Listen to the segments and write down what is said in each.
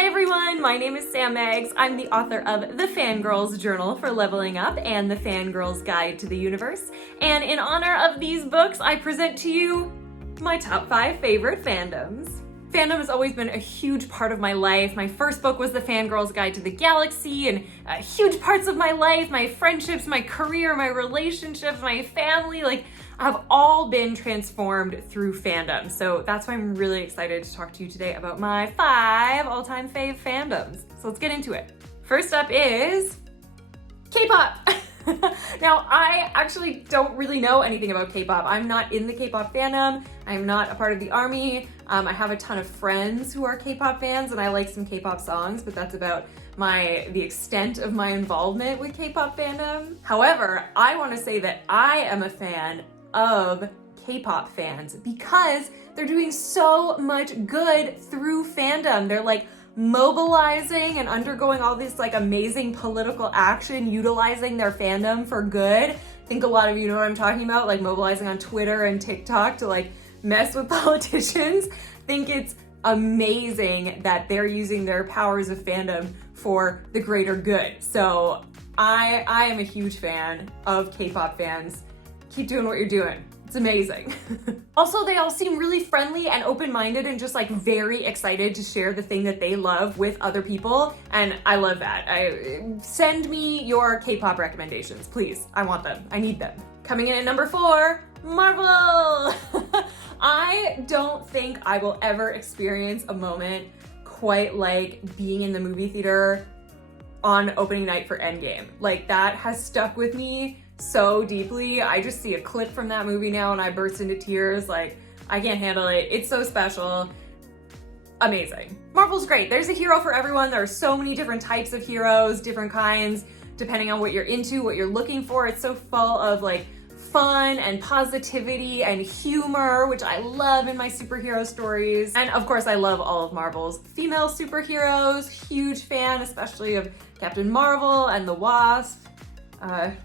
Hi everyone, my name is Sam Meggs. I'm the author of The Fangirl's Journal for Leveling Up and The Fangirl's Guide to the Universe. And in honor of these books, I present to you my top 5 favorite fandoms. Fandom has always been a huge part of my life. My first book was The Fangirl's Guide to the Galaxy, and huge parts of my life, my friendships, my career, my relationships, my family, have all been transformed through fandom. So that's why I'm really excited to talk to you today about my 5 all-time fave fandoms. So let's get into it. First up is K-pop. Now, I actually don't really know anything about K-pop. I'm not in the K-pop fandom. I'm not a part of the army. I have a ton of friends who are K-pop fans, and I like some K-pop songs, but that's about the extent of my involvement with K-pop fandom. However, I want to say that I am a fan of K-pop fans because they're doing so much good through fandom. They're mobilizing and undergoing all this amazing political action, utilizing their fandom for good. I think a lot of you know what I'm talking about, mobilizing on Twitter and TikTok to mess with politicians. I think it's amazing that they're using their powers of fandom for the greater good. So I am a huge fan of K-pop fans. Keep doing what you're doing. It's amazing. Also, they all seem really friendly and open-minded and just very excited to share the thing that they love with other people. And I love that. Send me your K-pop recommendations, please. I want them. I need them. Coming in at number 4, Marvel. I don't think I will ever experience a moment quite like being in the movie theater on opening night for Endgame. That has stuck with me so deeply. I just see a clip from that movie now and I burst into tears. I can't handle it. It's so special. Amazing. Marvel's great. There's a hero for everyone. There are so many different types of heroes, different kinds, depending on what you're into, what you're looking for. It's so full of fun and positivity and humor, which I love in my superhero stories. And of course, I love all of Marvel's female superheroes. Huge fan, especially of Captain Marvel and the Wasp.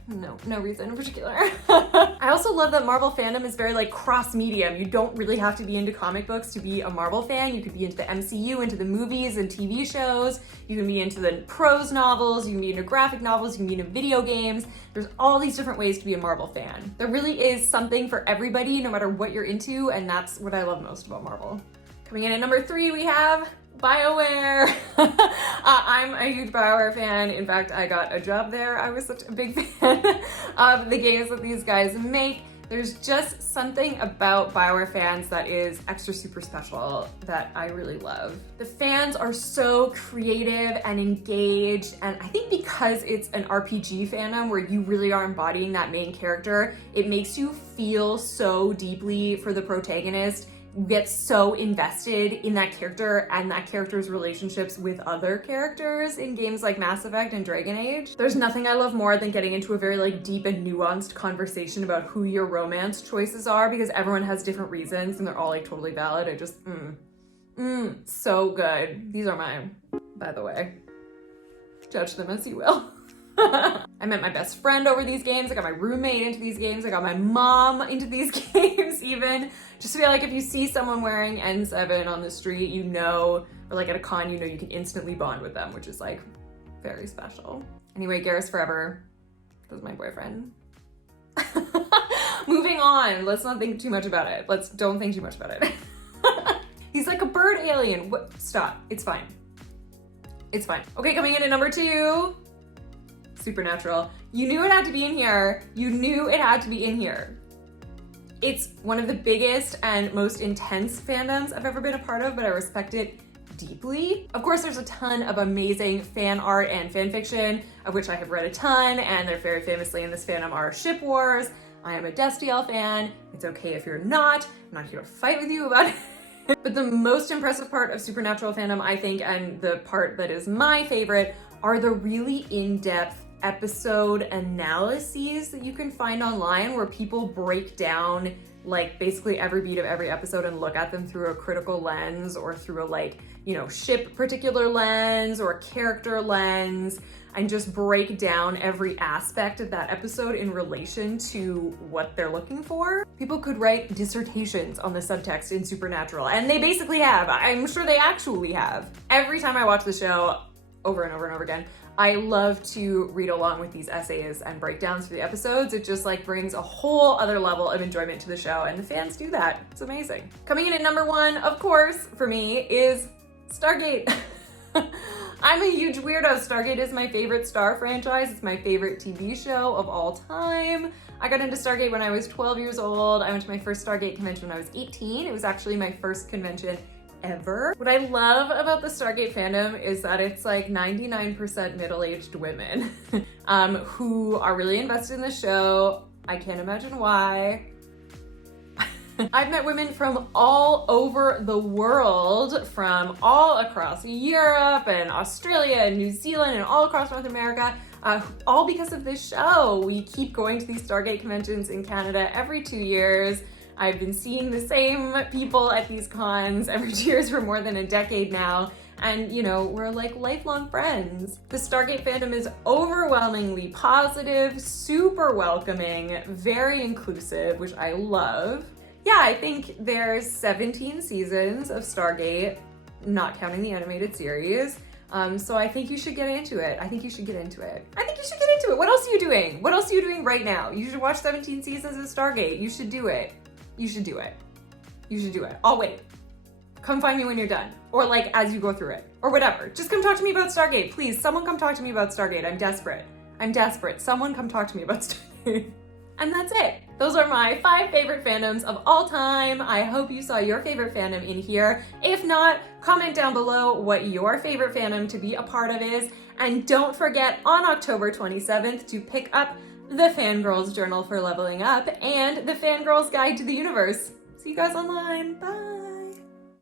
No reason in particular. I also love that Marvel fandom is very cross-medium. You don't really have to be into comic books to be a Marvel fan. You could be into the MCU, into the movies and TV shows. You can be into the prose novels. You can be into graphic novels. You can be into video games. There's all these different ways to be a Marvel fan. There really is something for everybody, no matter what you're into, and that's what I love most about Marvel. Coming in at number 3, we have Bioware. I'm a huge Bioware fan. In fact, I got a job there. I was such a big fan of the games that these guys make. There's just something about Bioware fans that is extra super special that I really love. The fans are so creative and engaged, and I think because it's an RPG fandom where you really are embodying that main character, it makes you feel so deeply for the protagonist. You get so invested in that character and that character's relationships with other characters in games like Mass Effect and Dragon Age. There's nothing I love more than getting into a very deep and nuanced conversation about who your romance choices are, because everyone has different reasons and they're all totally valid. I just, so good. These are mine, by the way. Judge them as you will. I met my best friend over these games. I got my roommate into these games. I got my mom into these games even. Just feel if you see someone wearing N7 on the street, or at a con, you can instantly bond with them, which is very special. Anyway, Garrus Forever. That's my boyfriend. Moving on. Let's not think too much about it. Don't think too much about it. He's like a bird alien. What? Stop. It's fine. It's fine. Okay, coming in at number 2. Supernatural. You knew it had to be in here. You knew it had to be in here. It's one of the biggest and most intense fandoms I've ever been a part of, but I respect it deeply. Of course, there's a ton of amazing fan art and fan fiction, of which I have read a ton, and they're very famously in this fandom are ship wars. I am a Destiel fan. It's okay if you're not. I'm not here to fight with you about it. But the most impressive part of Supernatural fandom, I think, and the part that is my favorite, are the really in-depth episode analyses that you can find online where people break down basically every beat of every episode and look at them through a critical lens or through a ship particular lens or character lens and just break down every aspect of that episode in relation to what they're looking for. People could write dissertations on the subtext in Supernatural, and they basically have. I'm sure they actually have. Every time I watch the show, over and over and over again, I love to read along with these essays and breakdowns for the episodes. It just brings a whole other level of enjoyment to the show, and the fans do that. It's amazing. Coming in at number 1, of course, for me is Stargate. I'm a huge weirdo. Stargate is my favorite Star franchise. It's my favorite TV show of all time. I got into Stargate when I was 12 years old. I went to my first Stargate convention when I was 18. It was actually my first convention ever. What I love about the Stargate fandom is that it's 99% middle-aged women who are really invested in the show. I can't imagine why. I've met women from all over the world, from all across Europe and Australia and New Zealand and all across North America, all because of this show. We keep going to these Stargate conventions in Canada every 2 years. I've been seeing the same people at these cons every 2 years for more than a decade now. And we're lifelong friends. The Stargate fandom is overwhelmingly positive, super welcoming, very inclusive, which I love. Yeah, I think there's 17 seasons of Stargate, not counting the animated series. So I think you should get into it. I think you should get into it. What else are you doing? What else are you doing right now? You should watch 17 seasons of Stargate. You should do it. You should do it. I'll wait. Come find me when you're done. Or as you go through it. Or whatever. Just come talk to me about Stargate. Please, someone come talk to me about Stargate. I'm desperate. Someone come talk to me about Stargate. And that's it. Those are my 5 favorite fandoms of all time. I hope you saw your favorite fandom in here. If not, comment down below what your favorite fandom to be a part of is. And don't forget on October 27th to pick up the Fangirls Journal for Leveling Up and the Fangirls Guide to the Universe. See you guys online. Bye.